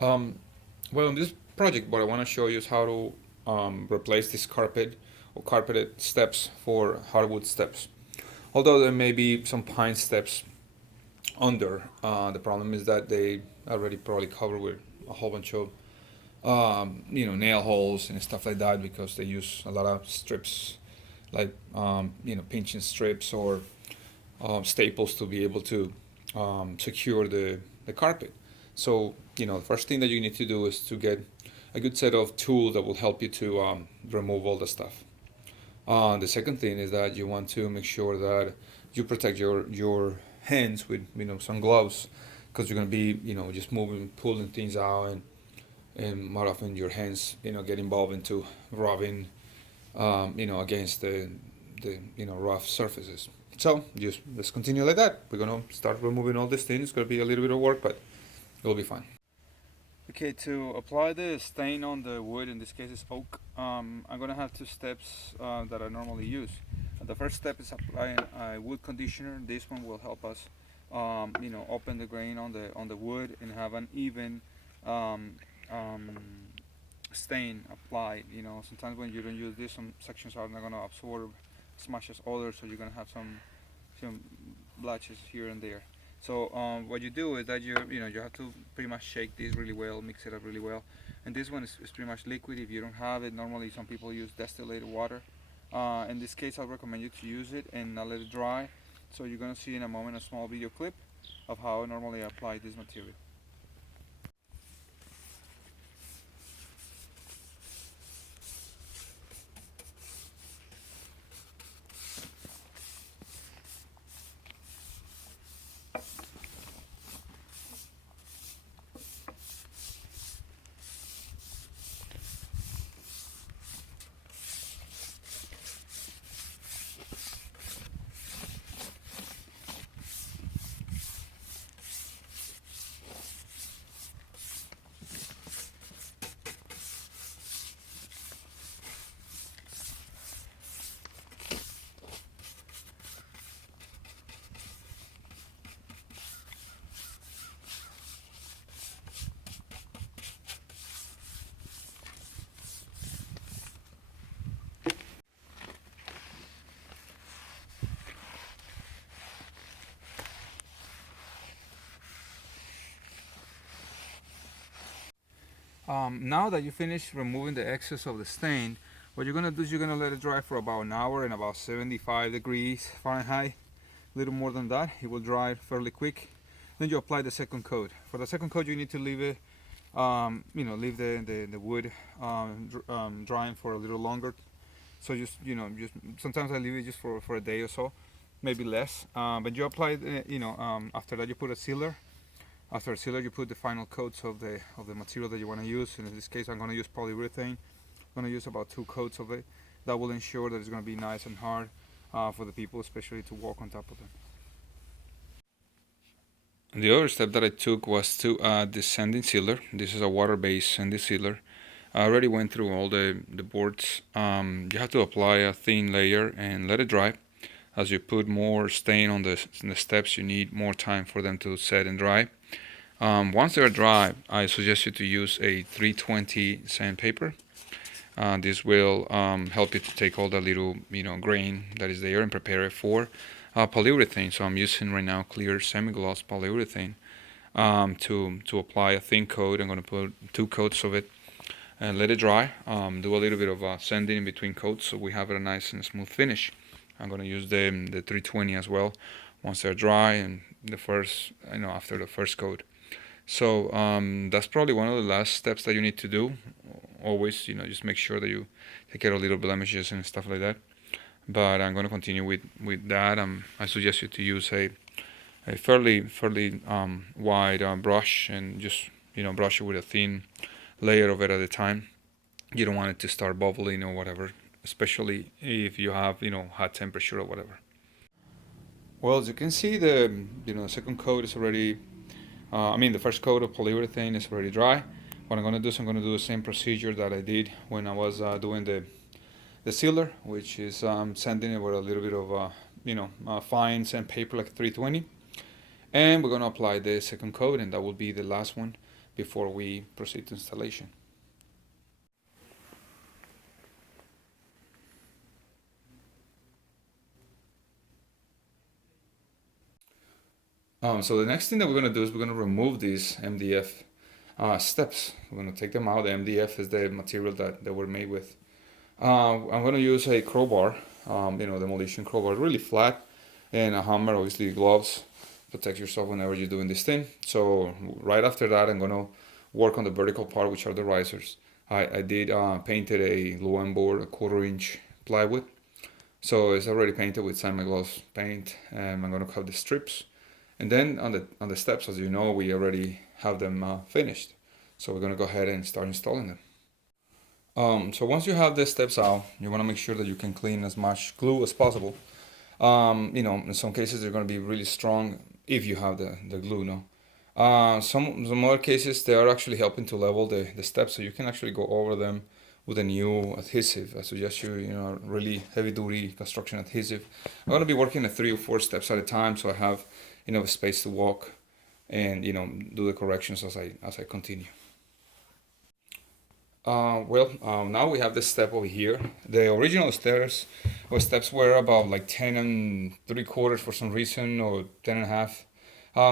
Um, well, in this project, what I want to show you is how to replace this carpet or carpeted steps for hardwood steps. Although there may be some pine steps under, the problem is that they already probably covered with a whole bunch of nail holes and stuff like that because they use a lot of strips like pinching strips or staples to be able to secure the carpet. So, the first thing that you need to do is to get a good set of tools that will help you to remove all the stuff. The second thing is that you want to make sure that you protect your hands with some gloves because you're gonna be just moving, pulling things out, and more often your hands get involved into rubbing against the rough surfaces. So just let's continue like that. We're gonna start removing all these things. It's gonna be a little bit of work, but it'll be fine. Okay, to apply the stain on the wood, in this case it's oak, I'm gonna have two steps that I normally use. The first step is applying a wood conditioner. This one will help us, open the grain on the wood and have an even um, um, stain applied. Sometimes when you don't use this, some sections are not gonna absorb as much as others, so you're gonna have some blotches here and there. So what you do is that you have to pretty much shake this really well, mix it up really well. And this one is pretty much liquid. If you don't have it, normally some people use distilled water. In this case, I recommend you to use it and not let it dry. So you're gonna see in a moment a small video clip of how I normally apply this material. Now that you finish removing the excess of the stain, what you're gonna do is you're gonna let it dry for about an hour in about 75 degrees Fahrenheit. A little more than that, it will dry fairly quick. Then you apply the second coat. For the second coat, you need to leave it, leave the wood drying for a little longer. So just sometimes I leave it just for a day or so, maybe less. But you apply, after that you put a sealer. After a sealer, you put the final coats of the material that you want to use. And in this case, I'm going to use polyurethane. I'm going to use about 2 coats of it. That will ensure that it's going to be nice and hard for the people, especially to walk on top of them. The other step that I took was to add the sanding sealer. This is a water-based sanding sealer. I already went through all the boards. You have to apply a thin layer and let it dry. As you put more stain on the steps, you need more time for them to set and dry. Once they're dry, I suggest you to use a 320 sandpaper. This will help you to take all the little grain that is there and prepare it for polyurethane. So I'm using right now clear semi-gloss polyurethane to apply a thin coat. I'm going to put 2 coats of it and let it dry. Do a little bit of sanding in between coats so we have a nice and smooth finish. I'm going to use the 320 as well once they're dry and after the first coat. So that's probably one of the last steps that you need to do. Always, just make sure that you take care of little blemishes and stuff like that. But I'm going to continue with that. I suggest you to use a fairly wide brush and just brush it with a thin layer of it at a time. You don't want it to start bubbling or whatever, especially if you have hot temperature or whatever. Well, as you can see, the second coat is already. The first coat of polyurethane is already dry. What I'm gonna do is I'm gonna do the same procedure that I did when I was doing the sealer, which is sanding it with a little bit of fine sandpaper like 320, and we're gonna apply the second coat, and that will be the last one before we proceed to installation. So the next thing that we're gonna do is we're gonna remove these MDF steps. We're gonna take them out. The MDF is the material that they were made with. I'm gonna use a crowbar, demolition crowbar, really flat, and a hammer, obviously gloves, protect yourself whenever you're doing this thing. So right after that, I'm gonna work on the vertical part, which are the risers. I did painted a low end board, a 1/4 inch plywood. So it's already painted with San Miguel's paint. I'm gonna cut the strips. And then on the steps, as you know, we already have them finished. So we're gonna go ahead and start installing them. So once you have the steps out, you wanna make sure that you can clean as much glue as possible. In some cases they're gonna be really strong if you have the glue, no? Some other cases they are actually helping to level the steps, so you can actually go over them with a new adhesive. I suggest really heavy duty construction adhesive. I'm gonna be working at 3 or 4 steps at a time, so I have enough space to walk and do the corrections as I continue. Now we have this step over here. The original stairs or steps were about like 10 and 3/4 for some reason, or 10 and a half.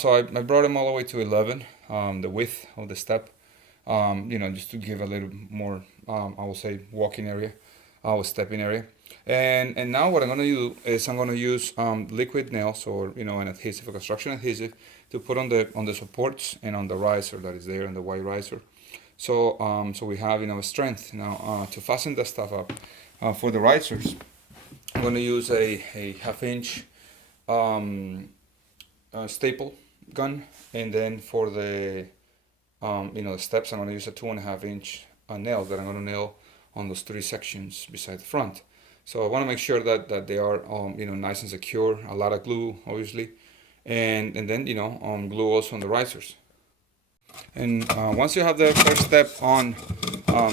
So I brought them all the way to 11, the width of the step, just to give a little more, I will say, walking area, stepping area. And now what I'm gonna do is I'm gonna use liquid nails, or an adhesive, a construction adhesive, to put on the supports and on the riser that is there, and the white riser. So we have strength now to fasten that stuff up. For the risers, I'm going to use a 1/2 inch staple gun, and then for the the steps, I'm going to use a 2.5 inch nail that I'm going to nail on those 3 sections beside the front. So I want to make sure that they are nice and secure. A lot of glue, obviously, and then glue also on the risers. And once you have the first step on,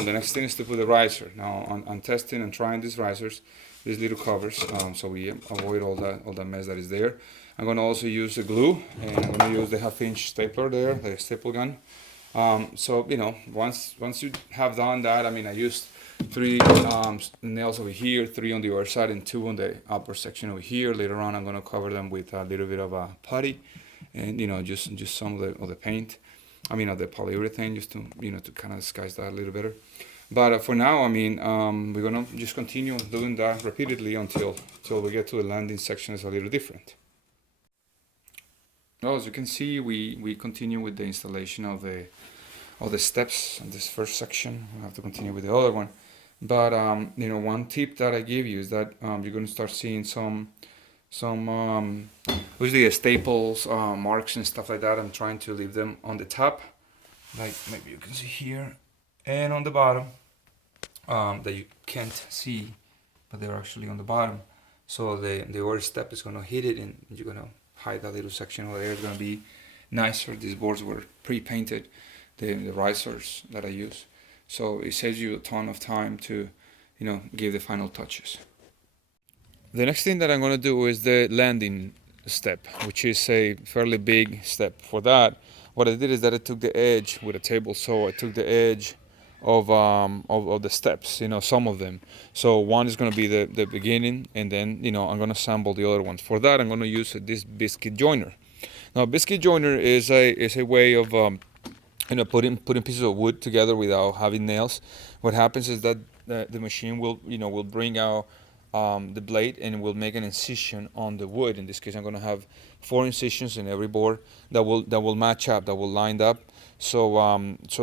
the next thing is to put the riser. Now on testing and trying these risers, these little covers, so we avoid all that mess that is there. I'm going to also use the glue, and I'm going to use the 1/2 inch stapler there, the staple gun. Once you have done that, I used 3 nails over here, 3 on the other side, and 2 on the upper section over here. Later on, I'm going to cover them with a little bit of putty, and just some of the paint. Of the polyurethane, just to to kind of disguise that a little better. But for now, we're gonna just continue doing that repeatedly until we get to the landing section. Is a little different. Well, as you can see, we continue with the installation of the steps in this first section. We have to continue with the other one. But one tip that I give you is that you're gonna start seeing some usually staples, marks and stuff like that. I'm trying to leave them on the top, like maybe you can see here, and on the bottom, that you can't see, but they're actually on the bottom. So the other step is gonna hit it, and you're gonna hide that little section over there. It's gonna be nicer. These boards were pre-painted, the risers that I use, so it saves you a ton of time to give the final touches. The next thing that I'm going to do is the landing step, which is a fairly big step. For that, what I did is that I took the edge with a table, so I took the edge of the steps, some of them. So one is going to be the beginning, and then I'm going to assemble the other ones. For that, I'm going to use this biscuit joiner. Now, biscuit joiner is a way of putting pieces of wood together without having nails. What happens is that the machine will bring out the blade, and will make an incision on the wood. In this case, I'm going to have 4 incisions in every board that will match up, that will line up. So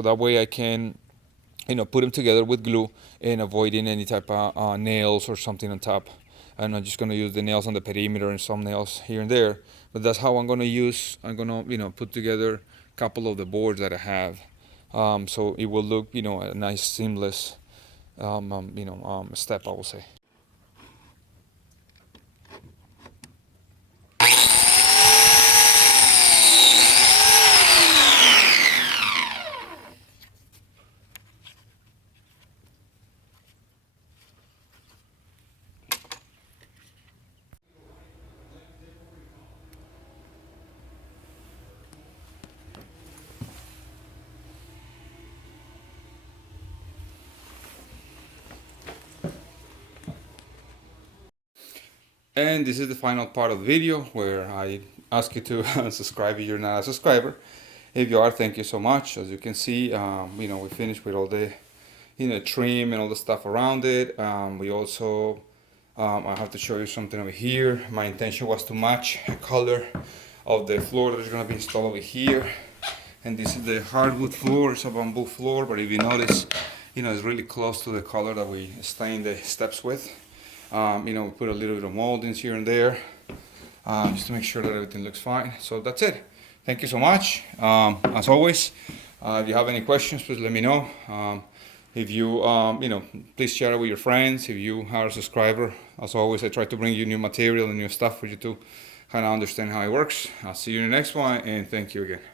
that way I can put them together with glue and avoiding any type of nails or something on top. I'm not just going to use the nails on the perimeter and some nails here and there, but that's how I'm going to put together a couple of the boards that I have, so it will look a nice seamless step, I will say. And this is the final part of the video where I ask you to subscribe if you're not a subscriber. If you are, thank you so much. As you can see, we finished with all the trim and all the stuff around it. We also I have to show you something over here. My intention was to match the color of the floor that is going to be installed over here. And this is the hardwood floor. It's a bamboo floor, but if you notice, it's really close to the color that we stained the steps with. We put a little bit of moldings here and there, just to make sure that everything looks fine. So that's it. Thank you so much. As always, if you have any questions, please let me know. If you, please share it with your friends. If you are a subscriber, as always, I try to bring you new material and new stuff for you to kind of understand how it works. I'll see you in the next one, and thank you again.